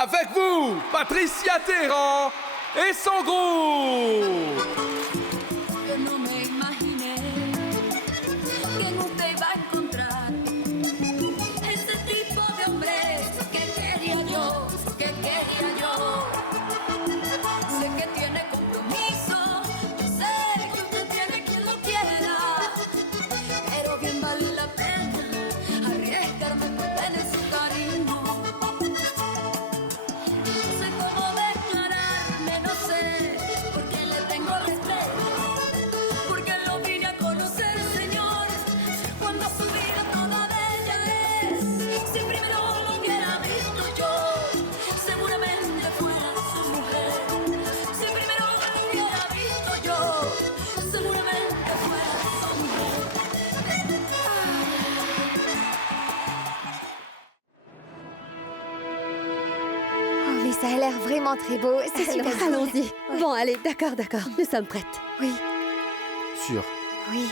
Avec vous, Patricia Terran et son groupe. Yo no me imaginé que no te iba a encontrar ese tipo de hombre que quería yo, sé que tiene compromiso, yo sé que usted tiene quien lo quiera, pero bien vale la pena arriesgarme por tener su cariño. No sé cómo declararme, no sé, porque le tengo respeto, porque lo vine a conocer, Señor, cuando su vida toda bella es. Si primero lo hubiera visto yo, seguramente fuera su mujer. Si primero lo hubiera visto yo, seguramente fuera su mujer. Oh, mais ça a l'air vraiment très beau. C'est super. Allons-y. Ouais. Bon, allez, d'accord. Nous sommes prêtes. Oui, Sûr. oui.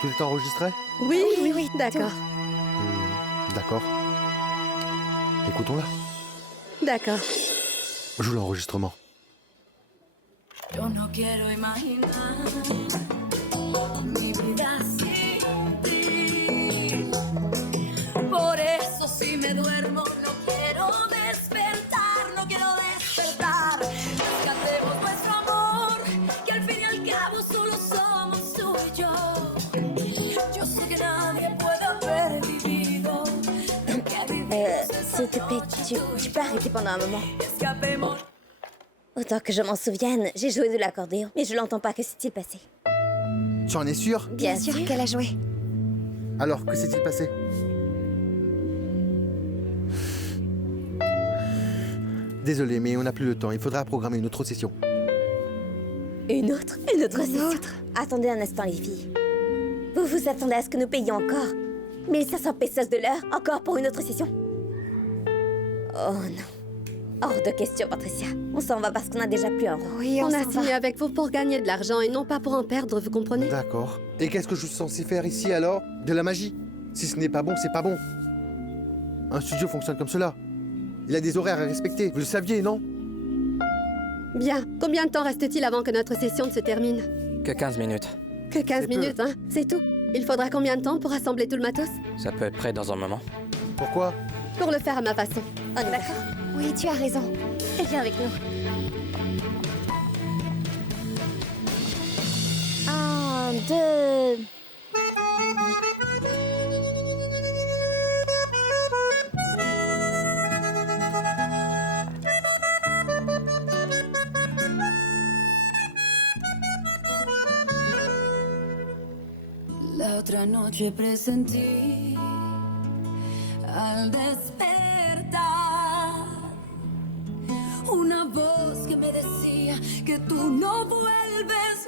Tout est enregistré? Oui, d'accord. D'accord. Écoutons-la. D'accord. Joue l'enregistrement. Yo no quiero imaginar mi vida sin ti. Por eso si me duermo no quiero despertar, no quiero despertar. Rescatemos nuestro amor, que al fin y al cabo solo somos tú y yo. Yo sé que nadie puede haber vivido lo que vivimos S'il te plaît, tu peux arrêter pendant un moment. Escapemos. Autant que je m'en souvienne, j'ai joué de l'accordéon, mais je l'entends pas. Que s'est-il passé? Tu en es sûr? Bien sûr qu'elle a joué. Alors, que s'est-il passé? Désolé, mais on n'a plus le temps. Il faudra programmer une autre session. Une autre session. Attendez un instant, les filles. Vous vous attendez à ce que nous payions encore 1500 pesos de l'heure, encore pour une autre session? Oh non. Hors de question, Patricia. On s'en va parce qu'on a déjà plus un rond. Oui, on a signé avec vous pour gagner de l'argent et non pas pour en perdre, vous comprenez? D'accord. Et qu'est-ce que je suis censé faire ici alors? De la magie? Si ce n'est pas bon, c'est pas bon. Un studio fonctionne comme cela. Il a des horaires à respecter. Vous le saviez, non? Bien. Combien de temps reste-t-il avant que notre session ne se termine? Que 15 minutes. Que 15 C'est peu. minutes, hein? C'est tout. Il faudra combien de temps pour assembler tout le matos? Ça peut être prêt dans un moment. Pourquoi? Pour le faire à ma façon. On est d'accord? Oui, tu as raison. Viens avec nous. 1, 2... La otra noche presentí al despertar una voz que me decía que tú no vuelves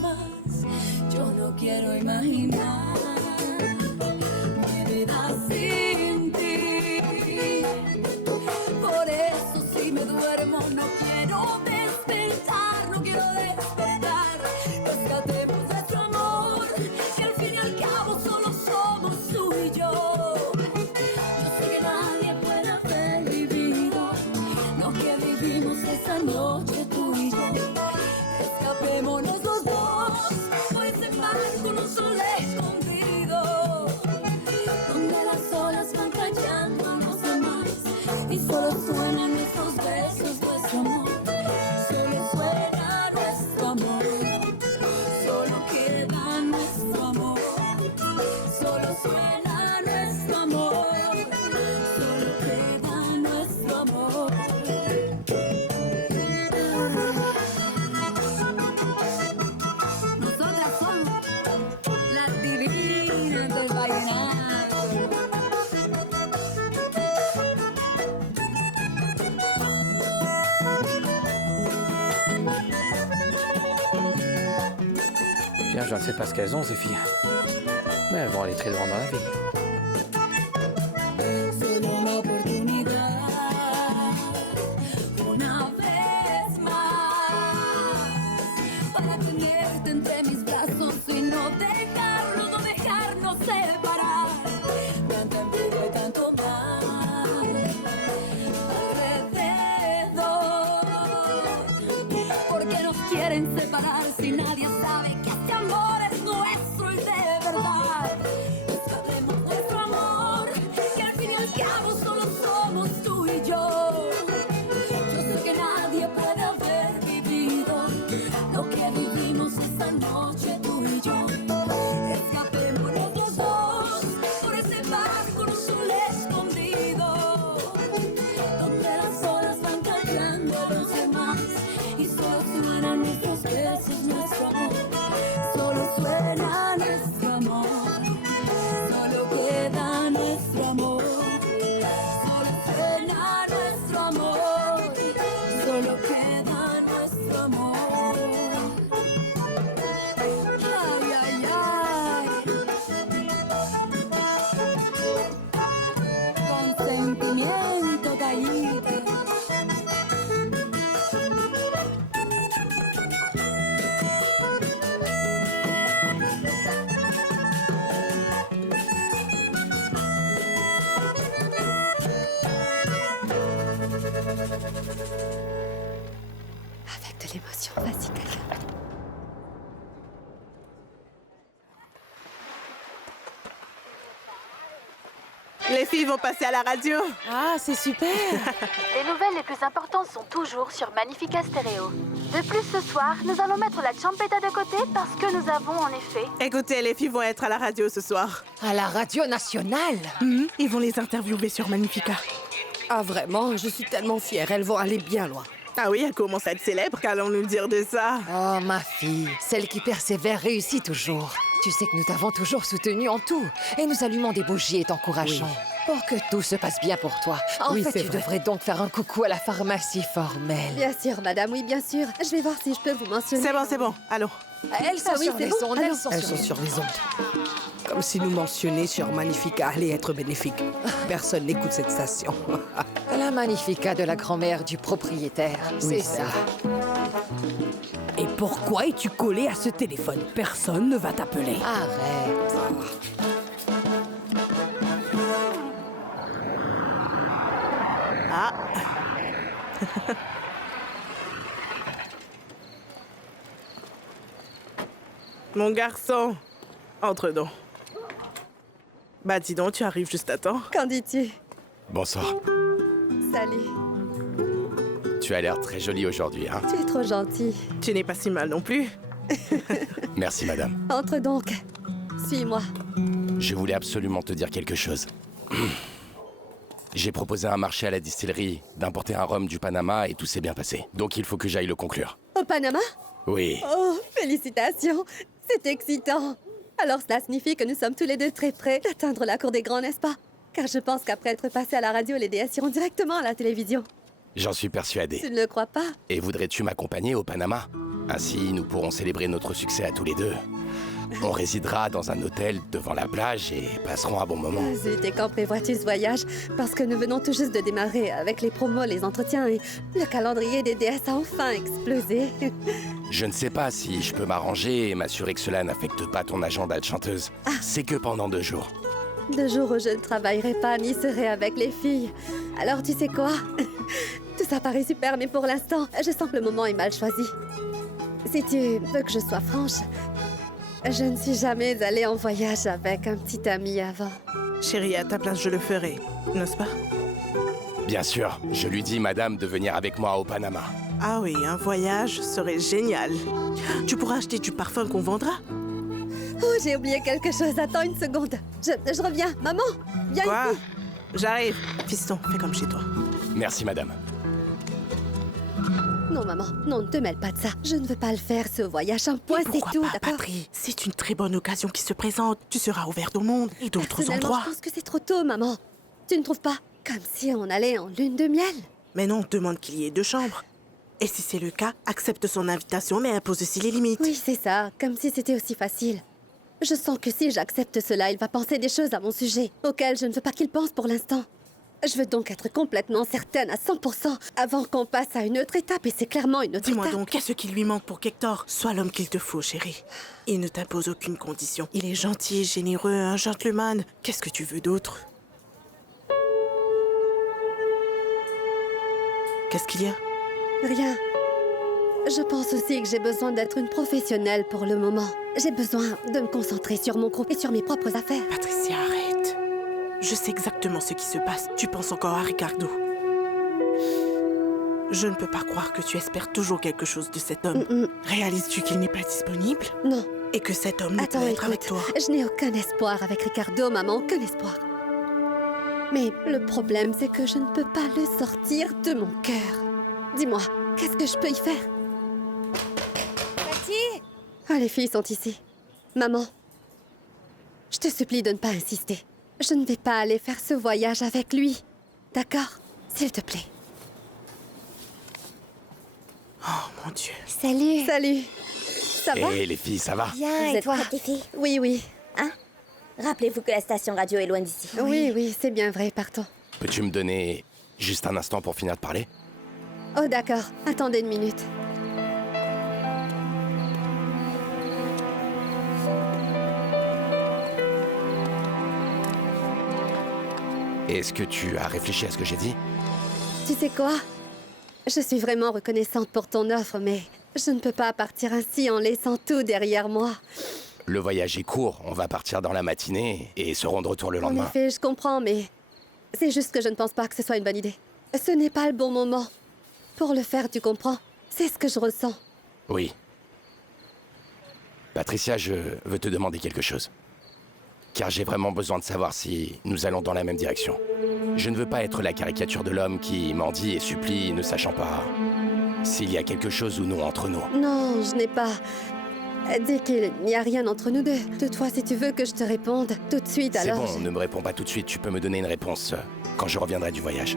más. Yo no quiero imaginar mi vida sin ti. Por eso si me duermo no quiero despertar, no quiero despertar. Rescatemos nuestro amor, que al fin y al cabo solo somos tú y yo. Yo sé que nadie puede haber vivido lo que vivimos esa noche tú y yo. Escapémonos los dos por ese barco, un sol escondido, donde las olas van callando a los demás y solo suenan nuestros besos, nuestro amor. Solo suena nuestro amor, solo queda nuestro amor. Solo suena nuestro amor, solo queda nuestro amor. Nosotras somos las divinas del vallenato. Bien, je ne sais pas ce qu'elles ont, ces filles. Mais elles vont aller très loin dans la vie. Solo una oportunidad, una vez más, para tenerte entre mis brazos y no dejarnos separar. Me han tenido y tanto más, para pueden separar si nadie sabe que este amor es nuestro y de verdad. Rescatemos nuestro amor, que al fin y al cabo solo somos tú y yo. Yo sé que nadie puede haber vivido lo que vivimos esta noche tú y yo. Escapémonos los dos por ese barco en un sol escondido, donde las olas van callando a los demás y solo suenan nuestros besos, nuestro amor. Solo suena nuestro amor, solo queda nuestro amor. Solo suena nuestro amor, solo queda nuestro amor. Ay, ay, ay. Con sentimiento caído. Avec de l'émotion, vas-y, Kalia. Les filles vont passer à la radio. Ah, c'est super. Les nouvelles les plus importantes sont toujours sur Magnifica Stereo. De plus, ce soir, nous allons mettre la champeta de côté parce que nous avons en effet... Écoutez, les filles vont être à la radio ce soir. À la radio nationale. Ils vont les interviewer sur Magnifica. Ah, vraiment, je suis tellement fière. Elles vont aller bien loin. Ah oui, elle commence à être célèbre. Qu'allons-nous dire de ça? Oh, ma fille, celle qui persévère réussit toujours. Tu sais que nous t'avons toujours soutenue en tout. Et nous allumons des bougies et t'encourageons. Pour que tout se passe bien pour toi. En Oui, fait, c'est tu vrai. devrais donc faire un coucou à la pharmacie formelle. Bien sûr, madame, oui, bien sûr. Je vais voir si je peux vous mentionner. C'est bon. Allons. Elles sont Ah oui, sur c'est les bon. ondes, Alors, elles sont Elles sur sont les sur les ondes. Comme si nous mentionner sur Magnifica allait être bénéfique. Personne n'écoute cette station. La Magnifica de la grand-mère du propriétaire. C'est ça. Et pourquoi es-tu collé à ce téléphone? Personne ne va t'appeler. Arrête. Ah. Mon garçon, entre donc. Bah dis donc, tu arrives juste à temps. Qu'en dis-tu? Bonsoir. Salut. Tu as l'air très jolie aujourd'hui, hein? Tu es trop gentil. Tu n'es pas si mal non plus. Merci, madame. Entre donc. Suis-moi. Je voulais absolument te dire quelque chose. J'ai proposé un marché à la distillerie d'importer un rhum du Panama et tout s'est bien passé. Donc il faut que j'aille le conclure. Au Panama? Oui. Oh, félicitations. C'est excitant. Alors cela signifie que nous sommes tous les deux très près d'atteindre la cour des grands, n'est-ce pas? Car je pense qu'après être passés à la radio, les DS iront directement à la télévision. J'en suis persuadé. Tu ne le crois pas? Et voudrais-tu m'accompagner au Panama? Ainsi, nous pourrons célébrer notre succès à tous les deux. On résidera dans un hôtel devant la plage et passerons un bon moment. Ah, zut, et quand prévois-tu ce voyage? Parce que nous venons tout juste de démarrer avec les promos, les entretiens et le calendrier des DS a enfin explosé. Je ne sais pas si je peux m'arranger et m'assurer que cela n'affecte pas ton agenda de chanteuse. C'est que pendant 2 jours. 2 jours où je ne travaillerai pas ni serai avec les filles. Alors tu sais quoi? Tout ça paraît super, mais pour l'instant, je sens que le moment est mal choisi. Si tu veux que je sois franche, je ne suis jamais allée en voyage avec un petit ami avant. Chérie, à ta place, je le ferai, n'est-ce pas? Bien sûr, je lui dis, madame, de venir avec moi au Panama. Ah oui, un voyage serait génial. Tu pourras acheter du parfum qu'on vendra? Oh, j'ai oublié quelque chose. Attends une seconde. Je reviens. Maman, viens Quoi? ici. J'arrive. Fiston, fais comme chez toi. Merci, madame. Non, maman. Non, ne te mêle pas de ça. Je ne veux pas le faire, ce voyage. Un point, c'est Pourquoi tout, pas, d'accord? Patrie? C'est une très bonne occasion qui se présente. Tu seras ouverte au monde et d'autres Personnellement, endroits. je pense que c'est trop tôt, maman. Tu ne trouves pas? Comme si on allait en lune de miel. Mais non, demande qu'il y ait 2 chambres. Et si c'est le cas, accepte son invitation, mais impose aussi les limites. Oui, c'est ça. Comme si c'était aussi facile. Je sens que si j'accepte cela, il va penser des choses à mon sujet, auxquelles je ne veux pas qu'il pense pour l'instant. Je veux donc être complètement certaine à 100% avant qu'on passe à une autre étape, et c'est clairement une autre Dis-moi étape. donc, qu'est-ce qui lui manque pour qu'Hector soit l'homme qu'il te faut, chérie? Il ne t'impose aucune condition. Il est gentil, généreux, un gentleman. Qu'est-ce que tu veux d'autre? Qu'est-ce qu'il y a? Rien. je pense aussi que j'ai besoin d'être une professionnelle pour le moment. J'ai besoin de me concentrer sur mon groupe et sur mes propres affaires. Patricia, arrête. Je sais exactement ce qui se passe. Tu penses encore à Ricardo. Je ne peux pas croire que tu espères toujours quelque chose de cet homme. Réalises-tu qu'il n'est pas disponible? Non. Et que cet homme ne peut être avec toi? Je n'ai aucun espoir avec Ricardo, maman, aucun espoir. Mais le problème, c'est que je ne peux pas le sortir de mon cœur. Dis-moi, qu'est-ce que je peux y faire? Cathy! Ah, les filles sont ici. Maman, je te supplie de ne pas insister. Je ne vais pas aller faire ce voyage avec lui. D'accord? S'il te plaît. Oh, mon Dieu. Salut! Salut! Ça va? Et les filles, ça va? Bien, et toi? Vous êtes prêtes, les filles? Oui, oui. Hein? Rappelez-vous que la station radio est loin d'ici. Oui, oui, c'est bien vrai, partons. Peux-tu me donner juste un instant pour finir de parler? Oh, d'accord. Attendez une minute. Est-ce que tu as réfléchi à ce que j'ai dit? Tu sais quoi? Je suis vraiment reconnaissante pour ton offre, mais je ne peux pas partir ainsi en laissant tout derrière moi. Le voyage est court, on va partir dans la matinée et serons de retour le En lendemain. effet, je comprends, mais c'est juste que je ne pense pas que ce soit une bonne idée. Ce n'est pas le bon moment. Pour le faire, tu comprends? C'est ce que je ressens. Oui. Patricia, je veux te demander quelque chose. Car j'ai vraiment besoin de savoir si nous allons dans la même direction. Je ne veux pas être la caricature de l'homme qui mendie et supplie, ne sachant pas s'il y a quelque chose ou non entre nous. Non, je n'ai pas... Dis qu'il n'y a rien entre nous deux. De toi, si tu veux que je te réponde tout de suite, C'est alors... bon, ne me réponds pas tout de suite, tu peux me donner une réponse quand je reviendrai du voyage.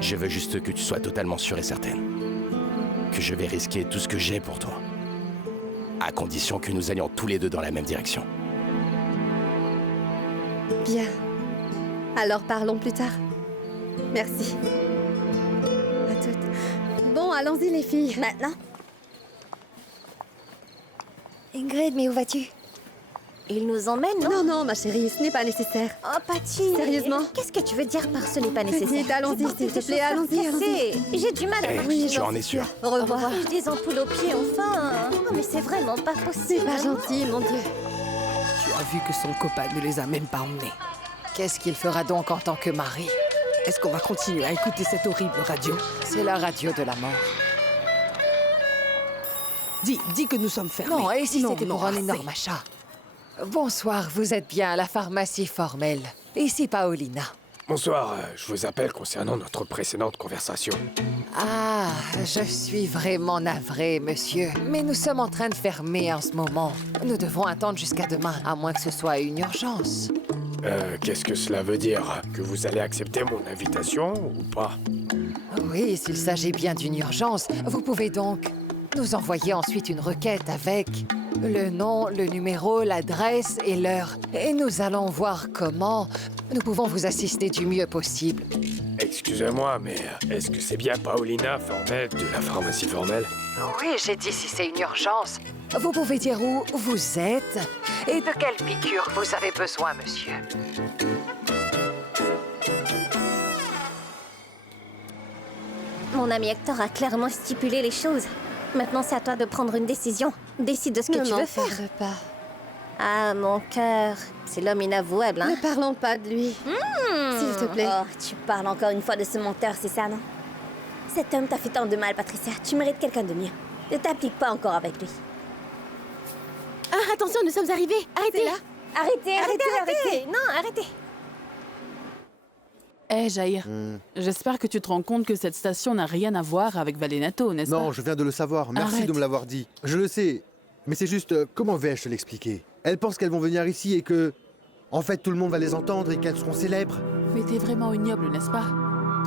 Je veux juste que tu sois totalement sûre et certaine que je vais risquer tout ce que j'ai pour toi, à condition que nous allions tous les deux dans la même direction. Bien. Alors parlons plus tard. Merci. À toutes. Bon, allons-y les filles. Maintenant? Ingrid, mais où vas-tu? Il nous emmène, non? Non, non, ma chérie, ce n'est pas nécessaire. Oh, Patty! Sérieusement? Qu'est-ce que tu veux dire par ce n'est pas nécessaire? Vite, allons-y, s'il te plaît, allons-y, allons-y. J'ai du mal à marcher. Oui, tu en es sûre? Au revoir. J'ai des ampoules aux pieds, enfin. Non, mais c'est vraiment pas possible. C'est pas gentil, mon Dieu. Tu as vu que son copain ne les a même pas emmenés. Qu'est-ce qu'il fera donc en tant que mari? Est-ce qu'on va continuer à écouter cette horrible radio? C'est la radio de la mort. Dis que nous sommes fermés. Non, et si c'était pour un assez. énorme achat? Bonsoir, vous êtes bien à la pharmacie formelle. Ici Paolina. Bonsoir, je vous appelle concernant notre précédente conversation. Ah, je suis vraiment navrée, monsieur. Mais nous sommes en train de fermer en ce moment. Nous devons attendre jusqu'à demain, à moins que ce soit une urgence. Qu'est-ce que cela veut dire? Que vous allez accepter mon invitation ou pas? Oui, s'il s'agit bien d'une urgence, vous pouvez donc nous envoyer ensuite une requête avec le nom, le numéro, l'adresse et l'heure. Et nous allons voir comment nous pouvons vous assister du mieux possible. Excusez-moi, mais est-ce que c'est bien Paolina Formel de la pharmacie formelle? Oui, j'ai dit si c'est une urgence. Vous pouvez dire où vous êtes et de quelle piqûre vous avez besoin, monsieur. Mon ami Hector a clairement stipulé les choses. Maintenant, c'est à toi de prendre une décision. Décide de ce que tu veux faire. Ne pas. Ah, mon cœur. C'est l'homme inavouable, hein? Ne parlons pas de lui. S'il te plaît. Oh, tu parles encore une fois de ce menteur, c'est ça, non? Cet homme t'a fait tant de mal, Patricia. Tu mérites quelqu'un de mieux. Ne t'applique pas encore avec lui. Ah, attention, nous sommes arrivés. Arrêtez. Arrêtez. Non, arrêtez. Hé, Jair, j'espère que tu te rends compte que cette station n'a rien à voir avec Valenato, n'est-ce pas? Non, je viens de le savoir. Merci Arrête. de me l'avoir dit. Je le sais. Mais c'est juste, comment vais-je te l'expliquer? Elles pensent qu'elles vont venir ici et que... En fait, tout le monde va les entendre et qu'elles seront célèbres. Mais t'es vraiment ignoble, n'est-ce pas?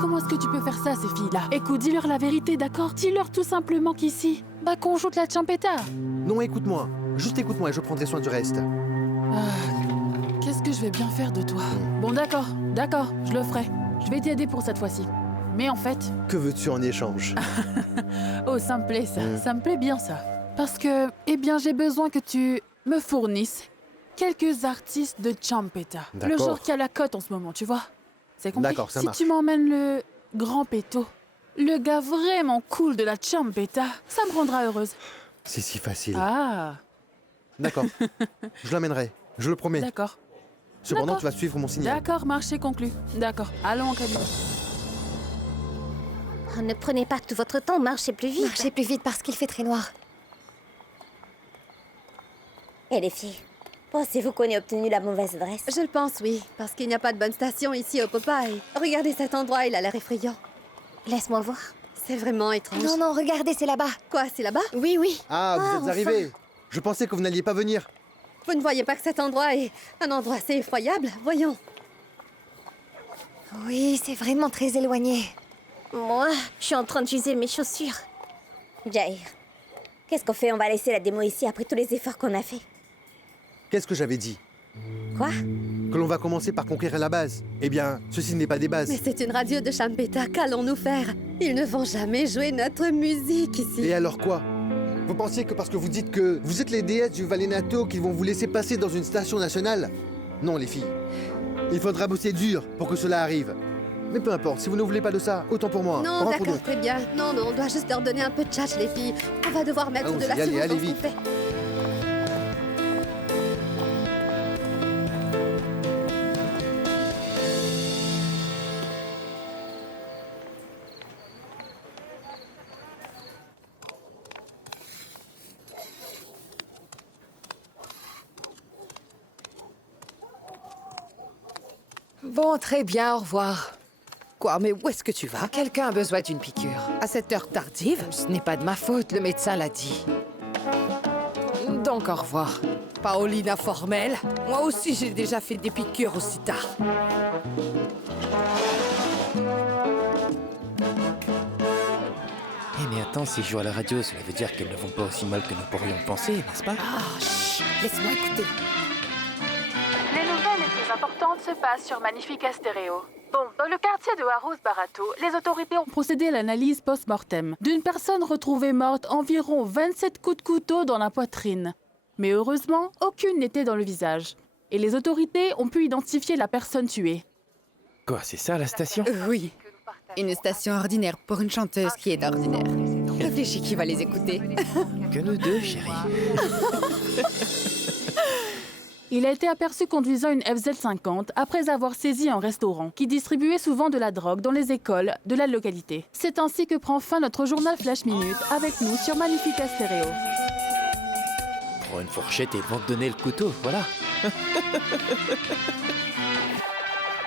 Comment est-ce que tu peux faire ça, ces filles-là? Écoute, dis-leur la vérité, d'accord? Dis-leur tout simplement qu'ici, qu'on joue de la champeta. Non, écoute-moi. Juste écoute-moi et je prendrai soin du reste. Qu'est-ce que je vais bien faire de toi? Bon, d'accord, je le ferai. Je vais t'aider pour cette fois-ci. Mais en fait... Que veux-tu en échange? Oh, ça me plaît, ça. Ça me plaît bien, ça. Parce que, j'ai besoin que tu me fournisses quelques artistes de champeta. Le D'accord. genre qui a la cote en ce moment, tu vois? C'est compris? D'accord, ça si marche. tu m'emmènes le grand péto, Le gars vraiment cool de la Champeta. Ça me rendra heureuse. C'est si facile. Ah. D'accord. Je l'amènerai. Je le promets. D'accord. Cependant, D'accord. tu vas suivre mon signal. D'accord, marché conclu. D'accord, allons en cabine. Oh, ne prenez pas tout votre temps, marchez plus vite. Marchez plus vite parce qu'il fait très noir. Et les filles, pensez-vous qu'on ait obtenu la mauvaise adresse? Je le pense, oui, parce qu'il n'y a pas de bonne station ici au Popeye. Regardez cet endroit, il a l'air effrayant. Laisse-moi voir. C'est vraiment étrange. Non, non, regardez, c'est là-bas. Quoi, c'est là-bas? Oui, oui. Ah, vous êtes enfin. arrivés. Je pensais que vous n'alliez pas venir. Vous ne voyez pas que cet endroit est un endroit assez effroyable? Voyons. Oui, c'est vraiment très éloigné. Moi, je suis en train d'utiliser mes chaussures. Jair, qu'est-ce qu'on fait? On va laisser la démo ici après tous les efforts qu'on a fait. Qu'est-ce que j'avais dit? Quoi? Que l'on va commencer par conquérir la base. Eh bien, ceci n'est pas des bases. Mais c'est une radio de Champeta, qu'allons-nous faire? Ils ne vont jamais jouer notre musique ici. Et alors quoi? Vous pensiez que parce que vous dites que vous êtes les déesses du Valenato qu'ils vont vous laisser passer dans une station nationale? Non, les filles. Il faudra bosser dur pour que cela arrive. Mais peu importe, si vous ne voulez pas de ça, autant pour moi. Non, Rentrons d'accord, donc. très bien. Non, non, on doit juste leur donner un peu de chat, les filles. On va devoir mettre Allons-y, de la allez, allez dans ce qu'on vite. fait. Bon, très bien, au revoir. Quoi, mais où est-ce que tu vas? Quelqu'un a besoin d'une piqûre. À cette heure tardive? Ce n'est pas de ma faute, le médecin l'a dit. Donc, au revoir. Paolina Formel? Moi aussi, j'ai déjà fait des piqûres aussi tard. Eh mais attends, si je joue à la radio, cela veut dire qu'elles ne vont pas aussi mal que nous pourrions le penser, n'est-ce pas? Ah, chut, laisse-moi écouter. Les nouvelles les plus importantes se passent sur Magnifica Stereo. Bon, dans le quartier de Harous Barato, les autorités ont Procédé à l'analyse post-mortem d'une personne retrouvée morte environ 27 coups de couteau dans la poitrine. Mais heureusement, aucune n'était dans le visage. Et les autorités ont pu identifier la personne tuée. Quoi, c'est ça la station? Oui. Une station ordinaire pour une chanteuse qui est ordinaire. Réfléchis qui va les écouter. Que nous deux, chérie. Il a été aperçu conduisant une FZ50 après avoir saisi un restaurant qui distribuait souvent de la drogue dans les écoles de la localité. C'est ainsi que prend fin notre journal Flash Minute avec nous sur Magnifica Stereo. Prends une fourchette et ils vont te donner le couteau, voilà.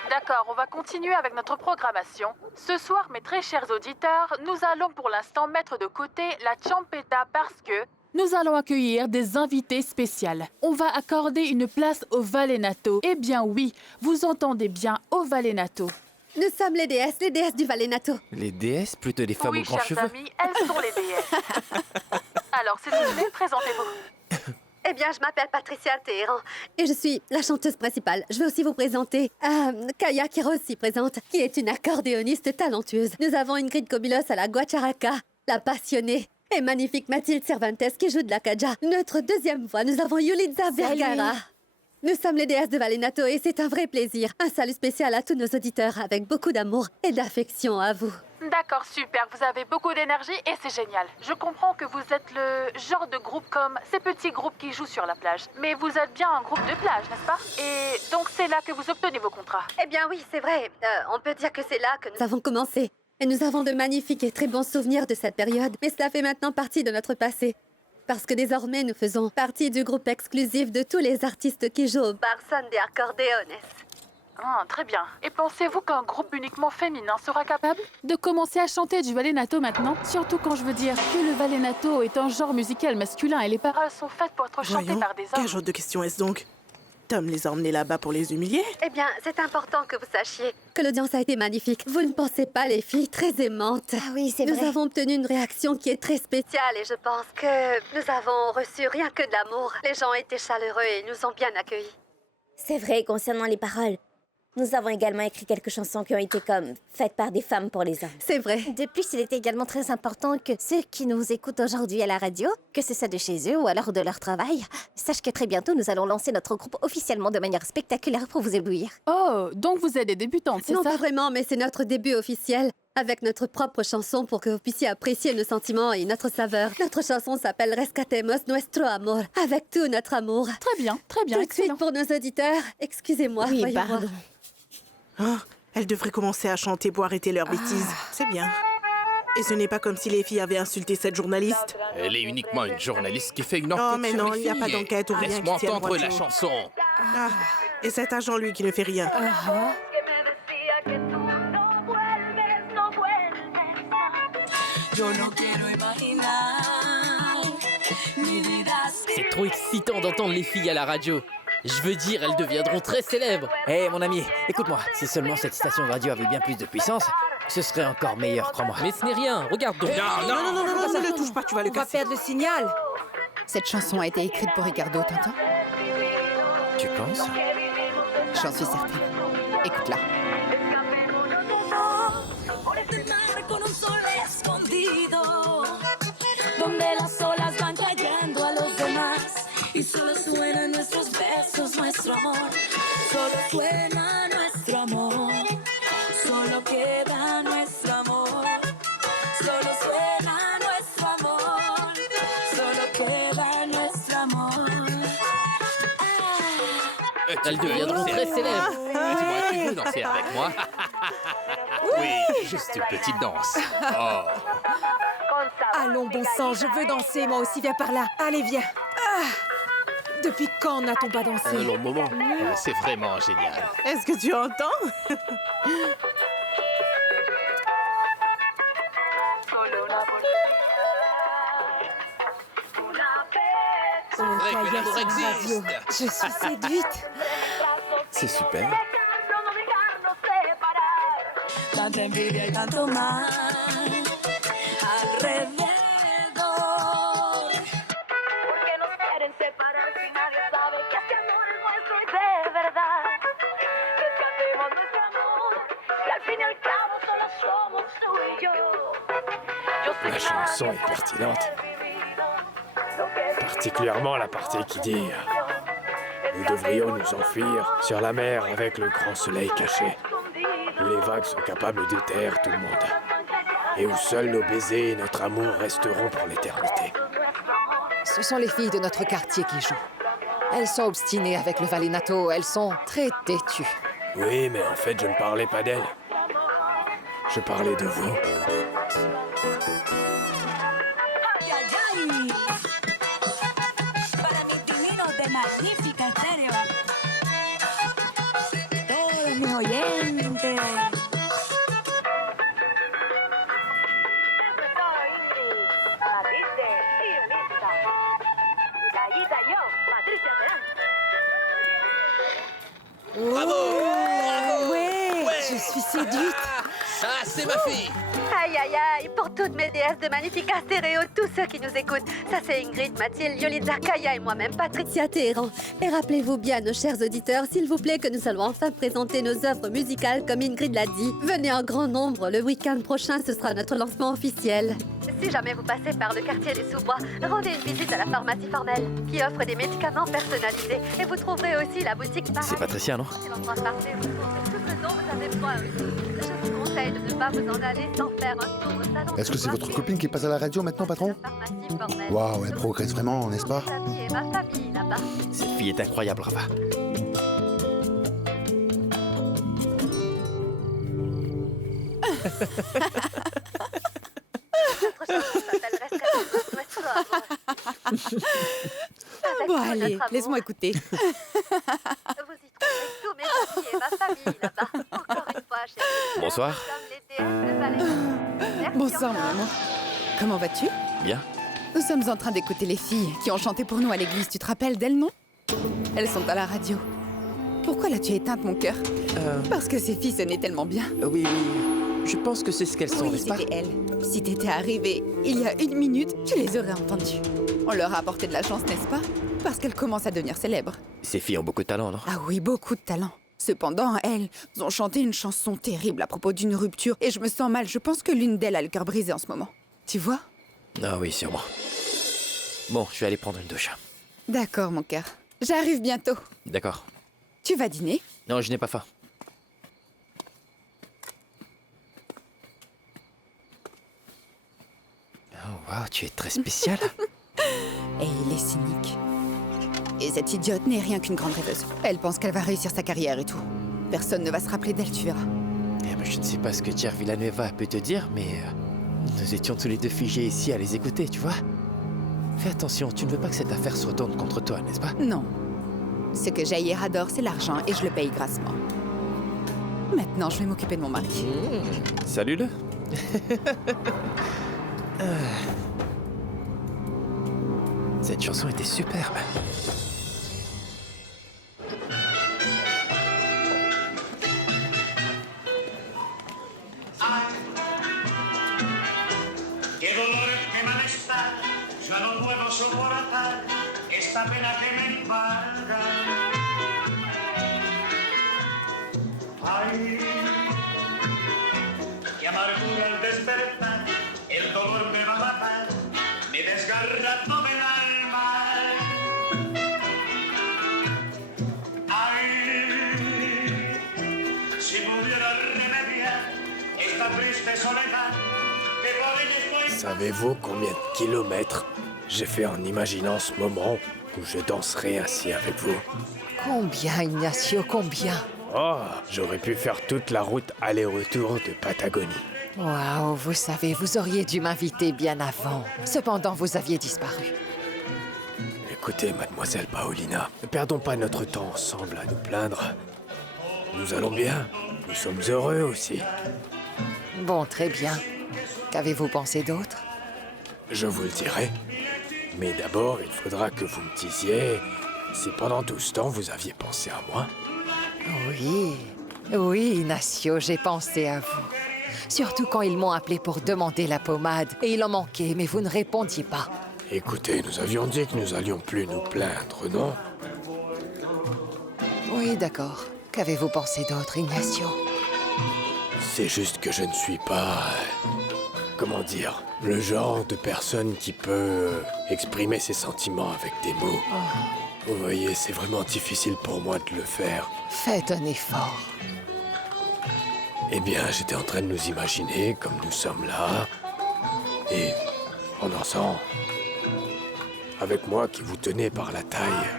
D'accord, on va continuer avec notre programmation. Ce soir, mes très chers auditeurs, nous allons pour l'instant mettre de côté la Champeta parce que Nous allons accueillir des invités spéciales. On va accorder une place au Valenato. Eh bien oui, vous entendez bien, au Valenato. Nous sommes les déesses du Valenato. Les déesses, plutôt des femmes oui, aux grands chers cheveux. amis, elles sont les déesses. Alors, s'il vous plaît, présentez-vous. Eh bien, je m'appelle Patricia Teheran et je suis la chanteuse principale. Je vais aussi vous présenter Kaya Kirosi présente, qui est une accordéoniste talentueuse. Nous avons Ingrid Kobilos à la guacharaca, la passionnée et magnifique Mathilde Cervantes qui joue de la kaja. Notre deuxième voix, nous avons Yulitza Vergara. Nous sommes les déesses de Valenato et c'est un vrai plaisir. Un salut spécial à tous nos auditeurs avec beaucoup d'amour et d'affection à vous. D'accord, super, vous avez beaucoup d'énergie et c'est génial. Je comprends que vous êtes le genre de groupe comme ces petits groupes qui jouent sur la plage. Mais vous êtes bien un groupe de plage, n'est-ce pas? Et donc c'est là que vous obtenez vos contrats. Eh bien oui, c'est vrai. On peut dire que c'est là que nous avons commencé. Et nous avons de magnifiques et très bons souvenirs de cette période. Mais cela fait maintenant partie de notre passé. Parce que désormais, nous faisons partie du groupe exclusif de tous les artistes qui jouent au Bar Son de Acordeones. Ah, très bien. Et pensez-vous qu'un groupe uniquement féminin sera capable De commencer à chanter du Valenato maintenant, surtout quand je veux dire que le Valenato est un genre musical masculin et les paroles sont faites pour être chantées Voyons, par des hommes. quel genre de question est-ce donc? Tom les a emmenés là-bas pour les humilier? Eh bien, c'est important que vous sachiez que l'audience a été magnifique. Vous ne pensez pas, les filles, très aimantes. Ah oui, c'est Nous vrai. avons obtenu une réaction qui est très spéciale et je pense que nous avons reçu rien que de l'amour. Les gens ont été chaleureux et nous ont bien accueillis. C'est vrai, concernant les paroles. Nous avons également écrit quelques chansons qui ont été comme faites par des femmes pour les hommes. C'est vrai. De plus, il est également très important que ceux qui nous écoutent aujourd'hui à la radio, que ce soit de chez eux ou alors de leur travail, sachent que très bientôt, nous allons lancer notre groupe officiellement de manière spectaculaire pour vous éblouir. Oh, donc vous êtes des débutantes, c'est Non, ça? pas vraiment, mais c'est notre début officiel. avec notre propre chanson pour que vous puissiez apprécier nos sentiments et notre saveur. Notre chanson s'appelle Rescatemos Nuestro Amor, avec tout notre amour. Très bien, Tout de suite pour nos auditeurs. Excusez-moi, Oui, voyons pardon. voir. Oh, elles devraient commencer à chanter pour arrêter leurs bêtises. C'est bien. Et ce n'est pas comme si les filles avaient insulté cette journaliste. Elle est uniquement une journaliste qui fait une enquête Oh, mais sur non, les il n'y a filles. pas d'enquête ou rien Laisse-moi qui tienne entendre droit la debout. chanson. Ah, et cet agent, lui, qui ne fait rien. Yo no quiero imaginar mi vida sin C'est trop excitant d'entendre les filles à la radio. Je veux dire, elles deviendront très célèbres. Hé, mon ami, écoute-moi. Si seulement cette station de radio avait bien plus de puissance, ce serait encore meilleur, crois-moi. Mais ce n'est rien, regarde donc. Non, ne le touche pas, tu vas le casser. perdre le signal. Cette chanson a été écrite pour Ricardo, t'entends? Tu penses? J'en suis certaine. Écoute-la. por el mar con un sol escondido, donde las olas van cayendo a los demás y solo suenan nuestros besos, nuestro amor, solo suena nuestro amor, solo queda nuestro amor, solo suena nuestro amor, solo queda nuestro amor. Elles deviendront très célèbres. Dis-moi, tu veux danser avec moi? Oui, juste une petite danse. Oh. Allons, bon sang, je veux danser, moi aussi, viens par là. Allez, viens. Depuis quand n'a-t-on pas dansé? Un long moment. C'est vraiment génial. Est-ce que tu entends? C'est vrai que l'amour existe. Je suis séduite. C'est super. Tanta envidia y tanto mal alrededor. Porque nos quieren separar si nadie sabe que este amor es nuestro y de verdad. Rescatemos nuestro amor y al fin y al cabo solo somos tú y yo. La chanson est pertinente. Particulièrement la partie qui dit « Nous devrions nous enfuir sur la mer avec le grand soleil caché, où les vagues sont capables de taire tout le monde, et où seuls nos baisers et notre amour resteront pour l'éternité. » Ce sont les filles de notre quartier qui jouent. Elles sont obstinées avec le Valenato, elles sont très têtues. Oui, mais en fait, je ne parlais pas d'elles. Je parlais de vous. Ay, ay, ay. Para mis divinos de Magnífica Estéreo. Todos mis oyentes. Bravo! Ouais, je suis séduite. Ça, c'est ma fille. Aïe, aïe, aïe, pour toutes mes déesses de Magnifica Stéréo, tous ceux qui nous écoutent. Ça, c'est Ingrid, Mathilde, Yolitza, Kaya et moi-même, Patricia Téhéran. Et rappelez-vous bien, nos chers auditeurs, s'il vous plaît, que nous allons enfin présenter nos œuvres musicales comme Ingrid l'a dit. Venez en grand nombre, le week-end prochain, ce sera notre lancement officiel. Si jamais vous passez par le quartier des Sous-Bois, rendez une visite à la pharmacie formelle, qui offre des médicaments personnalisés. Et vous trouverez aussi la boutique Pareil. C'est Patricia, non? C'est l'endroit parfait où vous trouverez tout ce dont vous avez besoin aussi. Je vous conseille de ne pas vous en aller sans faire un tour au salon. Est-ce que c'est votre copine qui passe à la radio maintenant, patron? Waouh, elle progresse vraiment, n'est-ce pas? Et ma famille là-bas. Cette fille est incroyable, Rafa. Notre chanson s'appelle Rescatemos Nuestro Amor. Avec Bon, tout allez, notre laisse-moi amour, écouter. vous y trouverez tous mes amis et ma famille là-bas. Encore une fois, chérie. Bonsoir. Nous sommes les déesses de Valérie. Merci Bonsoir, encore. mon amour. Comment vas-tu? Bien. Nous sommes en train d'écouter les filles qui ont chanté pour nous à l'église. Tu te rappelles d'elles, non? Elles sont à la radio. Pourquoi l'as-tu éteinte, mon cœur? Parce que ces filles sonnaient tellement bien. Oui, oui. Je pense que c'est ce qu'elles sont, Oui, n'est-ce pas? c'était elles. Si t'étais arrivé il y a 1 minute, tu les aurais entendues. On leur a apporté de la chance, n'est-ce pas? Parce qu'elles commencent à devenir célèbres. Ces filles ont beaucoup de talent, non? Ah oui, beaucoup de talent. Cependant, elles ont chanté une chanson terrible à propos d'une rupture et je me sens mal. Je pense que l'une d'elles a le cœur brisé en ce moment. Tu vois? Ah oui, sûrement. Bon, je vais aller prendre une douche. D'accord, mon cœur. J'arrive bientôt. D'accord. Tu vas dîner? Non, je n'ai pas faim. Oh, wow, tu es très spécial. Et il est cynique. Et cette idiote n'est rien qu'une grande rêveuse. Elle pense qu'elle va réussir sa carrière et tout. Personne ne va se rappeler d'elle, tu verras. Eh ben, je ne sais pas ce que Jer Villanueva peut te dire, mais nous étions tous les deux figés ici à les écouter, tu vois. Fais attention, tu ne veux pas que cette affaire se retourne contre toi, n'est-ce pas? Non. Ce que Jair adore, c'est l'argent et je le paye grassement. Maintenant, je vais m'occuper de mon mari. Salue-le. Cette chanson était superbe. Qué dolor que malestar, ya no puedo soportar esta pena que me embarga. Ay, qué amargura al despertar, el dolor me va a matar, me desgarra todo el alma. Ay, si pudiera remediar esta triste soledad. Savez-vous combien de kilomètres j'ai fait en imaginant ce moment où je danserai ainsi avec vous? Combien, Ignacio, combien? Oh, j'aurais pu faire toute la route aller-retour de Patagonie. Waouh, vous savez, vous auriez dû m'inviter bien avant. Cependant, vous aviez disparu. Écoutez, mademoiselle Paolina, ne perdons pas notre temps ensemble à nous plaindre. Nous allons bien, nous sommes heureux aussi. Bon, très bien. Qu'avez-vous pensé d'autre? Je vous le dirai. Mais d'abord, il faudra que vous me disiez si pendant tout ce temps vous aviez pensé à moi. Oui, oui, Ignacio, j'ai pensé à vous. Surtout quand ils m'ont appelé pour demander la pommade. Et il en manquait, mais vous ne répondiez pas. Écoutez, nous avions dit que nous allions plus nous plaindre, non? Oui, d'accord. Qu'avez-vous pensé d'autre, Ignacio? C'est juste que je ne suis pas... comment dire? Le genre de personne qui peut exprimer ses sentiments avec des mots. Vous voyez, c'est vraiment difficile pour moi de le faire. Faites un effort. Eh bien, j'étais en train de nous imaginer comme nous sommes là. Et en dansant, avec moi qui vous tenez par la taille,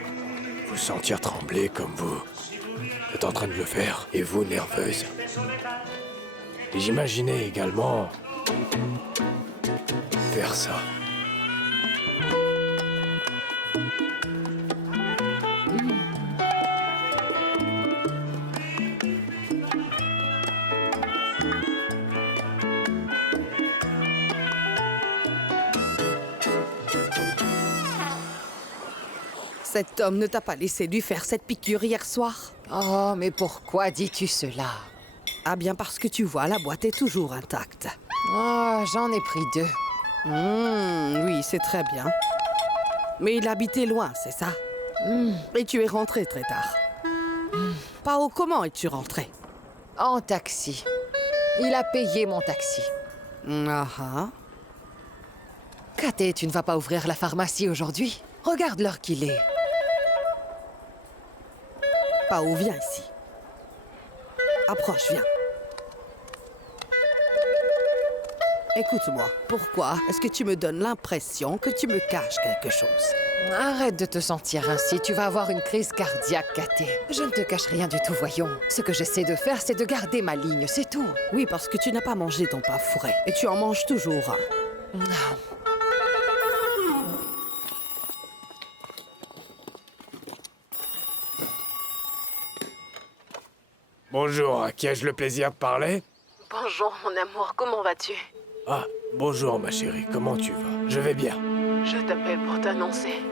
vous sentir trembler comme vous êtes en train de le faire, et vous nerveuse. Et j'imaginais également faire ça. Cet homme ne t'a pas laissé lui faire cette piqûre hier soir? Oh, mais pourquoi dis-tu cela? Ah bien parce que tu vois, la boîte est toujours intacte. Oh, j'en ai pris 2. Oui, c'est très bien. Mais il habitait loin, c'est ça? Et tu es rentré très tard. Pao, comment es-tu rentré? En taxi. Il a payé mon taxi. Kate, tu ne vas pas ouvrir la pharmacie aujourd'hui? Regarde l'heure qu'il est. Pao, viens ici. Approche, viens. Écoute-moi, pourquoi est-ce que tu me donnes l'impression que tu me caches quelque chose? Arrête de te sentir ainsi, tu vas avoir une crise cardiaque, Kate. Je ne te cache rien du tout, voyons. Ce que j'essaie de faire, c'est de garder ma ligne, c'est tout. Oui, parce que tu n'as pas mangé ton pain fourré. Et tu en manges toujours un. Bonjour, à qui ai-je le plaisir de parler? Bonjour, mon amour, comment vas-tu? Ah, bonjour ma chérie, comment tu vas? Je vais bien. Je t'appelle pour t'annoncer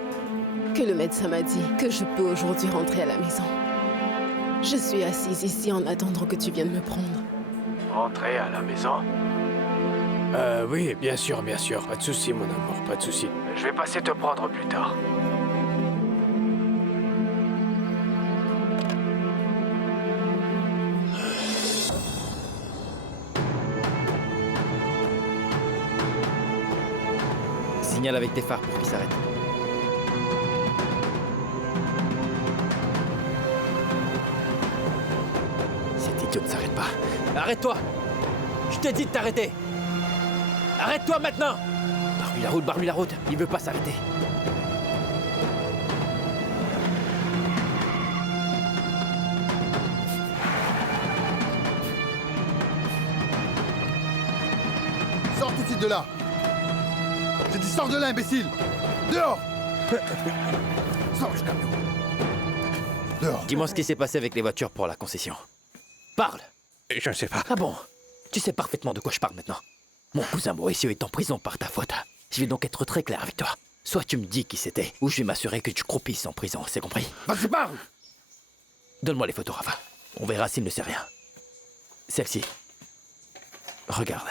que le médecin m'a dit que je peux aujourd'hui rentrer à la maison. Je suis assise ici en attendant que tu viennes me prendre. Rentrer à la maison? Oui, bien sûr, pas de souci mon amour, pas de souci. Je vais passer te prendre plus tard. Signale avec tes phares pour qu'ils s'arrêtent. Cet idiot ne s'arrête pas. Arrête-toi! Je t'ai dit de t'arrêter! Arrête-toi maintenant! barre-lui la route. Il veut pas s'arrêter. Sors tout de suite de là. J'ai dit sors de là, imbécile. Dehors. Sors du camion. Dehors. Dis-moi ce qui s'est passé avec les voitures pour la concession. Parle. Je ne sais pas. Ah bon? Tu sais parfaitement de quoi je parle maintenant. Mon cousin Mauricio est en prison par ta faute. Je vais donc être très clair avec toi. Soit tu me dis qui c'était, ou je vais m'assurer que tu croupisses en prison, c'est compris? Vas-y, parle. Donne-moi les photos, Rafa. On verra s'il ne sait rien. Celle-ci. Regarde.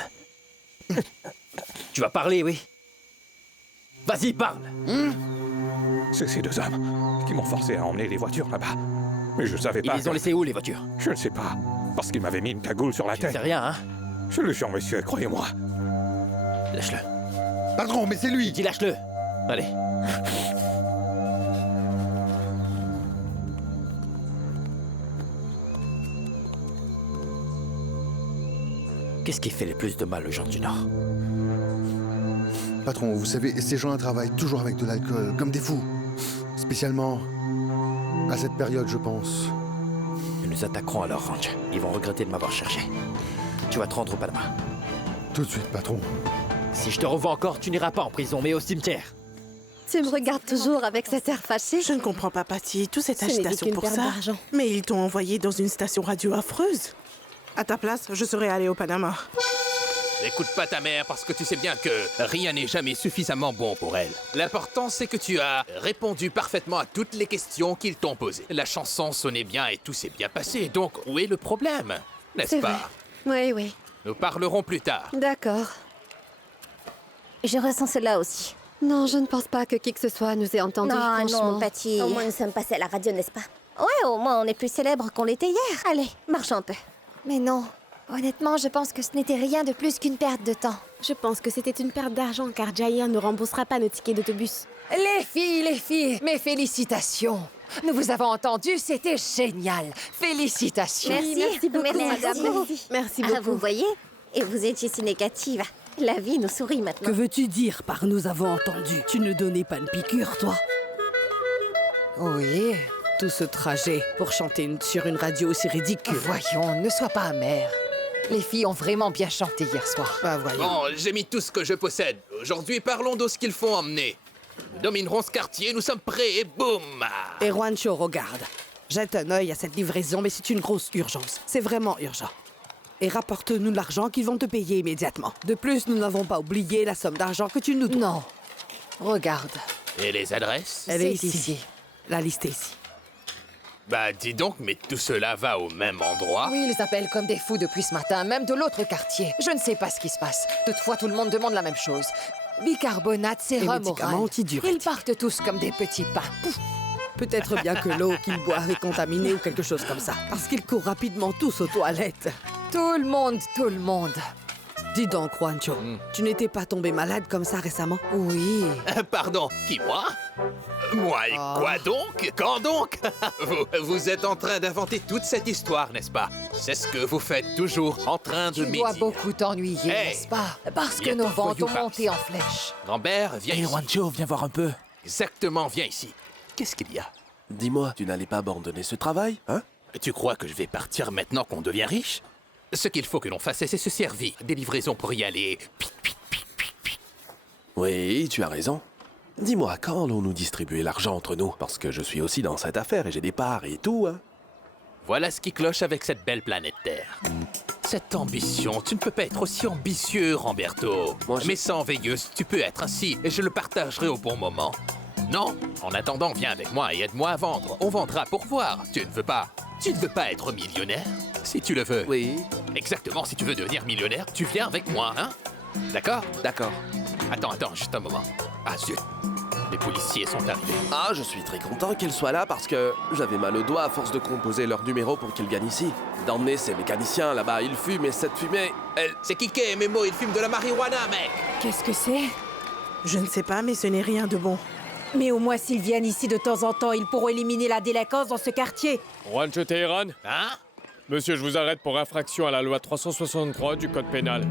Tu vas parler, oui? Vas-y, parle. C'est ces deux hommes qui m'ont forcé à emmener les voitures là-bas. Mais je savais pas. Ils les ont laissées où, les voitures? Je ne sais pas. Parce qu'ils m'avaient mis une cagoule sur la tête. Tu sais rien, hein? Je le jure, monsieur, croyez-moi. Lâche-le. Patron, mais c'est lui. Dis lâche-le. Allez. Qu'est-ce qui fait le plus de mal aux gens du Nord? Patron, vous savez, ces gens-là travaillent toujours avec de l'alcool, comme des fous. Spécialement à cette période, je pense. Nous nous attaquerons à leur ranch. Ils vont regretter de m'avoir cherché. Tu vas te rendre au Panama. Tout de suite, patron. Si je te revois encore, tu n'iras pas en prison, mais au cimetière. Tu me regardes toujours avec cet air fâché. Je ne comprends pas, Patty. Toute cette Ce n'est agitation qu'une pour perte ça. d'argent. Mais ils t'ont envoyé dans une station radio affreuse. À ta place, je serais allée au Panama. N'écoute pas ta mère parce que tu sais bien que rien n'est jamais suffisamment bon pour elle. L'important, c'est que tu as répondu parfaitement à toutes les questions qu'ils t'ont posées. La chanson sonnait bien et tout s'est bien passé, donc où est le problème? N'est-ce C'est pas? vrai. Oui, oui. Nous parlerons plus tard. D'accord. Je ressens cela aussi. Non, je ne pense pas que qui que ce soit nous ait entendus, Non, franchement. non, Patty. Au moins, nous sommes passés à la radio, n'est-ce pas? Ouais, au moins on est plus célèbre qu'on l'était hier. Allez, marche un peu. Mais non. Honnêtement, je pense que ce n'était rien de plus qu'une perte de temps. Je pense que c'était une perte d'argent car Jaya ne remboursera pas nos tickets d'autobus. Les filles, mes félicitations. Nous vous avons entendu, c'était génial. Félicitations. Merci beaucoup, madame. Merci Ah, beaucoup. vous voyez? Et vous étiez si négative. La vie nous sourit maintenant. Que veux-tu dire par nous avons entendu? Tu ne donnais pas une piqûre, toi? Oui. Tout ce trajet pour chanter sur une radio aussi ridicule. Voyons, ne sois pas amère. Les filles ont vraiment bien chanté hier soir. Bah voyons. Bon, j'ai mis tout ce que je possède. Aujourd'hui, parlons de ce qu'il faut emmener. Nous dominerons ce quartier, nous sommes prêts et boum! Et Juancho, regarde. Jette un œil à cette livraison, mais c'est une grosse urgence. C'est vraiment urgent. Et rapporte-nous l'argent qu'ils vont te payer immédiatement. De plus, nous n'avons pas oublié la somme d'argent que tu nous dois. Non. Regarde. Et les adresses? Elle est C'est ici. La liste est ici. Bah dis donc, mais tout cela va au même endroit? Oui, ils appellent comme des fous depuis ce matin, même de l'autre quartier. Je ne sais pas ce qui se passe. Toutefois, tout le monde demande la même chose. Bicarbonate, sérum médicaments oral. antidiurétiques. Ils partent tous comme des petits pains. Peut-être bien que l'eau qu'ils boivent est contaminée ou quelque chose comme ça. Parce qu'ils courent rapidement tous aux toilettes. Tout le monde, tout le monde. Dis donc, Juancho, tu n'étais pas tombé malade comme ça récemment? Oui. Pardon, qui, moi? Moi et quoi donc? Quand donc? vous êtes en train d'inventer toute cette histoire, n'est-ce pas? C'est ce que vous faites toujours, en train de Tu médire. dois beaucoup t'ennuyer, n'est-ce pas? Parce que nos ventes ont monté en flèche. Grand-père, viens ici. Juancho, viens voir un peu. Exactement, viens ici. Qu'est-ce qu'il y a? Dis-moi, tu n'allais pas abandonner ce travail, hein? Tu crois que je vais partir maintenant qu'on devient riche? Ce qu'il faut que l'on fasse, c'est se servir des livraisons pour y aller. Oui, tu as raison. Dis-moi, quand allons-nous distribuer l'argent entre nous? Parce que je suis aussi dans cette affaire et j'ai des parts et tout, hein? Voilà ce qui cloche avec cette belle planète Terre. Cette ambition, tu ne peux pas être aussi ambitieux, Ramberto. Mais sans veilleuse, tu peux être ainsi, et je le partagerai au bon moment. Non, en attendant, viens avec moi et aide-moi à vendre. On vendra pour voir. Tu ne veux pas être millionnaire? Si tu le veux. Oui. Exactement, si tu veux devenir millionnaire, tu viens avec moi, hein? D'accord? D'accord. Attends, juste un moment. Ah zut, les policiers sont arrivés. Ah, je suis très content qu'ils soient là parce que j'avais mal au doigt à force de composer leur numéro pour qu'ils gagnent ici. D'emmener ces mécaniciens là-bas, ils fument et cette fumée, elle... C'est Kike et Memo, ils fument de la marijuana, mec! Qu'est-ce que c'est? Je ne sais pas, mais ce n'est rien de bon. Mais au moins, s'ils viennent ici de temps en temps, ils pourront éliminer la délinquance dans ce quartier. Juancho Teheran? Hein? Monsieur, je vous arrête pour infraction à la loi 363 du Code pénal.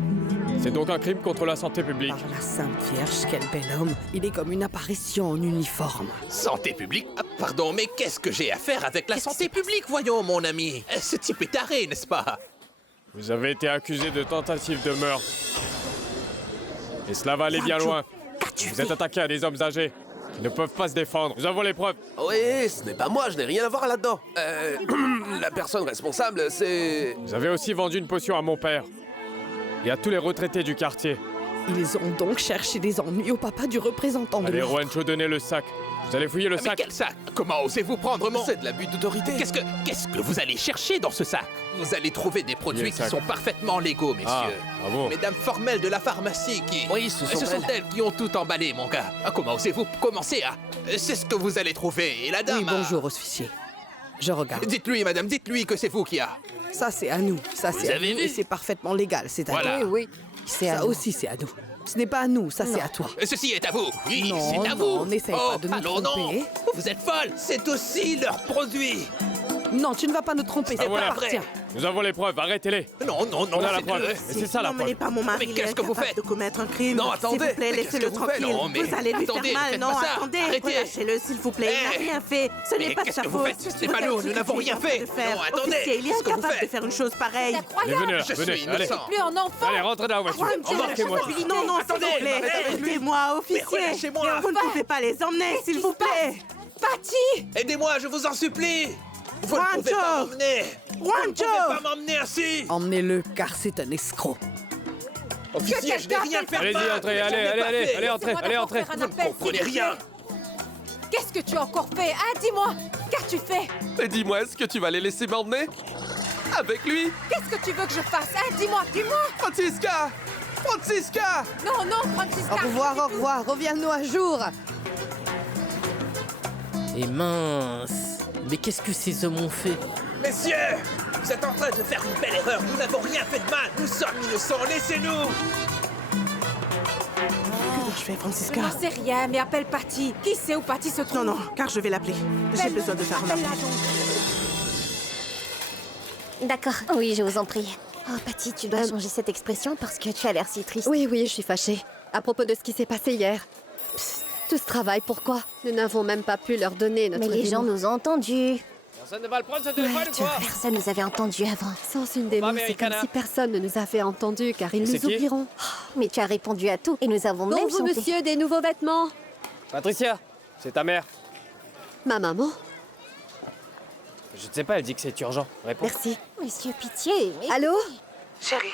C'est donc un crime contre la santé publique. Par la Sainte Vierge, quel bel homme. Il est comme une apparition en uniforme. Santé publique? Ah, pardon, mais qu'est-ce que j'ai à faire avec la santé publique, voyons, mon ami? Ce type est taré, n'est-ce pas? Vous avez été accusé de tentative de meurtre. Et cela va aller bien loin. Vous êtes attaqué à des hommes âgés qui ne peuvent pas se défendre. Nous avons les preuves. Oui, ce n'est pas moi, je n'ai rien à voir là-dedans. La personne responsable, c'est... Vous avez aussi vendu une potion à mon père. Et à tous les retraités du quartier. Ils ont donc cherché des ennuis au papa du représentant de Allez, l'ordre. Juancho, donnez le sac. Vous allez fouiller le sac. Mais quel sac? Comment osez-vous prendre mon... C'est de l'abus d'autorité. Qu'est-ce que vous allez chercher dans ce sac? Vous allez trouver des produits qui sont parfaitement légaux, messieurs. Ah, bravo. Mesdames formelles de la pharmacie qui... Oui, ce sont elles qui ont tout emballé, mon gars. Ah, comment osez-vous commencer à... C'est ce que vous allez trouver. Et la dame... Oui, bonjour, officier. Je regarde. Dites-lui, madame, dites-lui que c'est vous qui a... Ça, c'est à nous. Ça, Vous c'est à avez nous. vu? Et c'est parfaitement légal. C'est à Voilà. nous. Oui, c'est à Ça nous. aussi, c'est à nous. Ce n'est pas à nous, ça, c'est à toi. Ceci est à vous. Oui, Non, c'est à non, vous. n'essaye pas de nous allons, non. tromper. Vous êtes folle. C'est aussi leur produit. Non, tu ne vas pas nous tromper, Ah, c'est voilà. pas appartient. Nous avons les preuves, arrêtez-les. Non, On a la c'est preuve. le- Et c'est ça la Non, mais preuve. pas mon mari. Mais qu'est-ce il est que vous capable faites? de commettre un crime. Non, attendez. S'il vous plaît, Mais qu'est-ce laissez-le que vous faites? tranquille. Non, mais Vous allez lui attendez, faire mal. faites Non, pas ça. attendez. Arrêtez. Relâchez-le, s'il vous plaît. Il Eh. n'a rien fait. Ce Mais n'est pas de qu'est-ce sa que vous faute. faites? C'est pas nous, nous n'avons rien fait. Non, attendez. Officier, il est Qu'est-ce que vous incapable de faites? faire une chose pareille. Venez là, Je venez. suis Allez. innocent. Plus un enfant. Allez, rentrez dans la voiture. Embarquez-moi. Non, non, s'il Attendez, vous plaît. arrêtez avec lui. Aidez-moi, officier. relâchez-moi. Vous ne pouvez pas les emmener, s'il vous plaît. Patty! Aidez-moi, je vous en supplie. Vous ne Juancho. pouvez pas m'emmener. Vous ne Juancho. pouvez pas m'emmener ainsi. Emmenez-le, car c'est un escroc. Officier, je n'ai rien fait de Allez-y, mal. entrez, Je n'ai allez, pas allez, fait. allez, entrez, allez, entrez. Vous ne comprenez rien. Qu'est-ce que tu as encore fait? Ah, dis-moi! Qu'as-tu fait? Mais dis-moi, est-ce que tu vas les laisser m'emmener? Avec lui? Qu'est-ce que tu veux que je fasse? Ah, dis-moi, dis-moi! Francisca! Francisca! Non, non, Francisca! Au revoir, reviens-nous à jour. Et mince. Mais qu'est-ce que ces hommes ont fait? Messieurs, vous êtes en train de faire une belle erreur. Nous n'avons rien fait de mal. Nous sommes innocents. Laissez-nous. Que dois-je faire, Je Francisca? n'en sais rien, mais appelle Patty. Qui sait où Patty se trouve? Non, non, car je vais l'appeler. J'ai besoin de faire un appel. D'accord. Oui, je vous en prie. Oh, Patty, tu dois changer cette expression parce que tu as l'air si triste. Oui, je suis fâchée. À propos de ce qui s'est passé hier. Psst, tout ce travail, pourquoi? Nous n'avons même pas pu leur donner notre Mais les gens démo. nous ont entendus. Personne ne va le prendre ce Ouais, téléphone ou tu vois, quoi? personne nous avait entendus avant. Sans une démo, c'est comme Americana. si personne ne nous avait entendus, car ils C'est nous qui? oublieront. Mais tu as répondu à tout et nous avons même Bonjour, chanté. monsieur, des nouveaux vêtements. Patricia, c'est ta mère. Ma maman. Je ne sais pas, elle dit que c'est urgent. Réponds. Merci. Monsieur, pitié. mais- Allô? Chérie,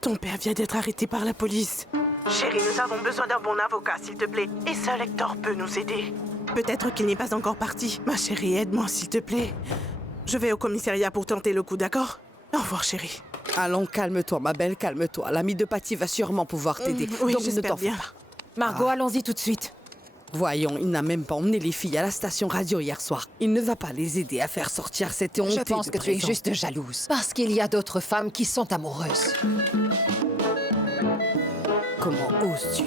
ton père vient d'être arrêté par la police. Chérie, nous avons besoin d'un bon avocat, s'il te plaît. Et seul Hector peut nous aider. Peut-être qu'il n'est pas encore parti. Ma chérie, aide-moi, s'il te plaît. Je vais au commissariat pour tenter le coup, d'accord? Au revoir, chérie. Allons, calme-toi, ma belle, calme-toi. L'ami de Patty va sûrement pouvoir t'aider. Oui, Donc ne j'espère t'en fais bien. pas. Margot, allons-y tout de suite. Voyons, il n'a même pas emmené les filles à la station radio hier soir. Il ne va pas les aider à faire sortir cette honte. Je pense que tu es juste jalouse. Parce qu'il y a d'autres femmes qui sont amoureuses. Comment oses-tu?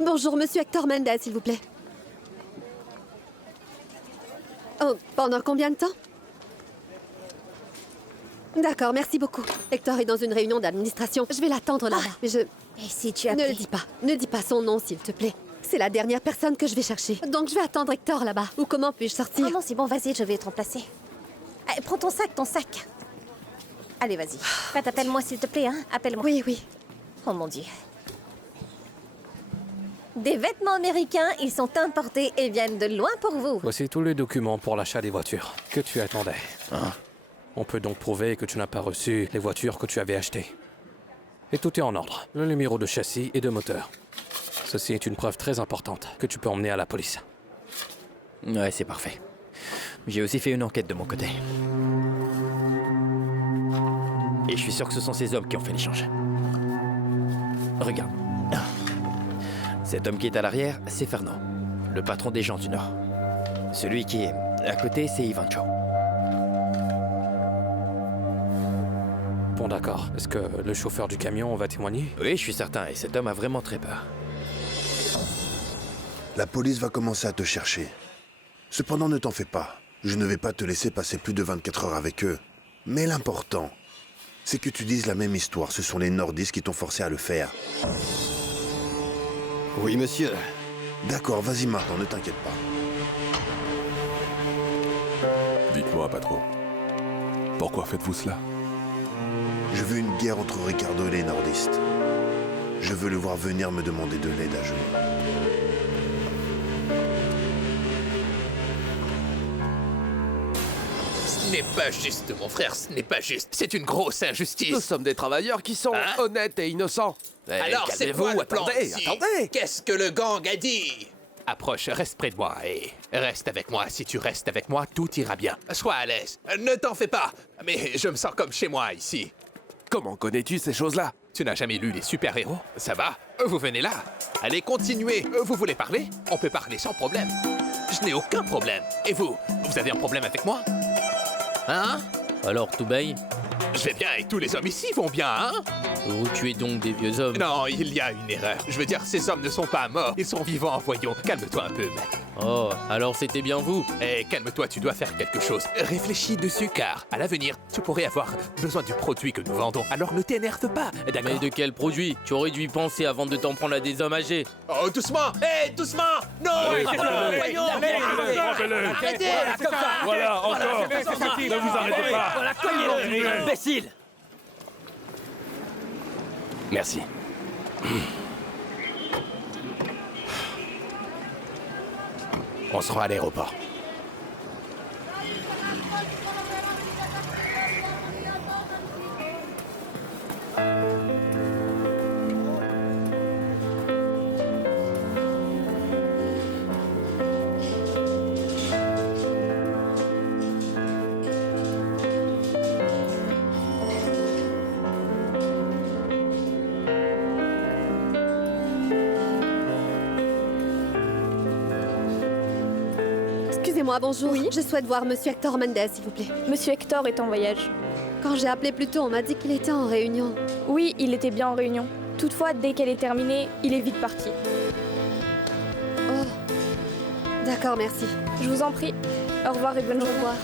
Bonjour, monsieur Hector Mendez, s'il vous plaît. Oh, pendant combien de temps? D'accord, merci beaucoup. Hector est dans une réunion d'administration. Je vais l'attendre là-bas. Mais je... Et si tu as Ne le dis pas. Ne dis pas son nom, s'il te plaît. C'est la dernière personne que je vais chercher. Donc je vais attendre Hector là-bas. Ou comment puis-je sortir? Oh non, c'est bon, vas-y, je vais te remplacer. Allez, prends ton sac. Allez, vas-y. Pat, appelle-moi, s'il te plaît, hein. Appelle-moi. Oui. Oh mon Dieu. Des vêtements américains, ils sont importés et viennent de loin pour vous. Voici tous les documents pour l'achat des voitures que tu attendais. On peut donc prouver que tu n'as pas reçu les voitures que tu avais achetées. Et tout est en ordre. Le numéro de châssis et de moteur. Ceci est une preuve très importante que tu peux emmener à la police. Ouais, c'est parfait. J'ai aussi fait une enquête de mon côté. Et je suis sûr que ce sont ces hommes qui ont fait l'échange. Regarde. Cet homme qui est à l'arrière, c'est Fernand, le patron des gens du Nord. Celui qui est à côté, c'est Ivancho. Bon d'accord. Est-ce que le chauffeur du camion va témoigner? Oui, je suis certain, et cet homme a vraiment très peur. La police va commencer à te chercher. Cependant, ne t'en fais pas. Je ne vais pas te laisser passer plus de 24 heures avec eux. Mais l'important, c'est que tu dises la même histoire. Ce sont les nordistes qui t'ont forcé à le faire. Oui, monsieur. D'accord, vas-y maintenant, ne t'inquiète pas. Dites-moi, patron. Pourquoi faites-vous cela? Je veux une guerre entre Ricardo et les nordistes. Je veux le voir venir me demander de l'aide à genoux. Ce n'est pas juste, mon frère, ce n'est pas juste. C'est une grosse injustice. Nous sommes des travailleurs qui sont honnêtes et innocents. Alors c'est quoi le plan attendez, ici? attendez. Qu'est-ce que le gang a dit? Approche, reste près de moi et reste avec moi. Si tu restes avec moi, tout ira bien. Sois à l'aise. Ne t'en fais pas. Mais je me sens comme chez moi ici. Comment connais-tu ces choses-là? Tu n'as jamais lu les super-héros? Ça va? Vous venez là. Allez, continuez. Vous voulez parler? On peut parler sans problème. Je n'ai aucun problème. Et vous? Vous avez un problème avec moi? Hein? Alors, Toubeille? Je vais bien et tous les hommes ici vont bien, hein? Vous tuez donc des vieux hommes? Non, il y a une erreur. Je veux dire, ces hommes ne sont pas morts. Ils sont vivants, voyons. Calme-toi un peu, mec. Oh, alors c'était bien vous? Eh, calme-toi, tu dois faire quelque chose. Réfléchis dessus, car à l'avenir, tu pourrais avoir besoin du produit que nous vendons. Alors ne t'énerve pas, d'accord? Mais de quel produit? Tu aurais dû y penser avant de t'en prendre à des hommes âgés. Oh, doucement! Hé, doucement! Non! Arrêtez! Voilà, encore! Ne vous arrêtez pas! Voilà, cognez-le, imbécile! Merci. On se rend à l'aéroport. Excusez-moi, bonjour. Oui. Je souhaite voir Monsieur Hector Mendez, s'il vous plaît. Monsieur Hector est en voyage. Quand j'ai appelé plus tôt, on m'a dit qu'il était en réunion. Oui, il était bien en réunion. Toutefois, dès qu'elle est terminée, il est vite parti. Oh. D'accord, merci. Je vous en prie. Au revoir et bonne journée. Au revoir.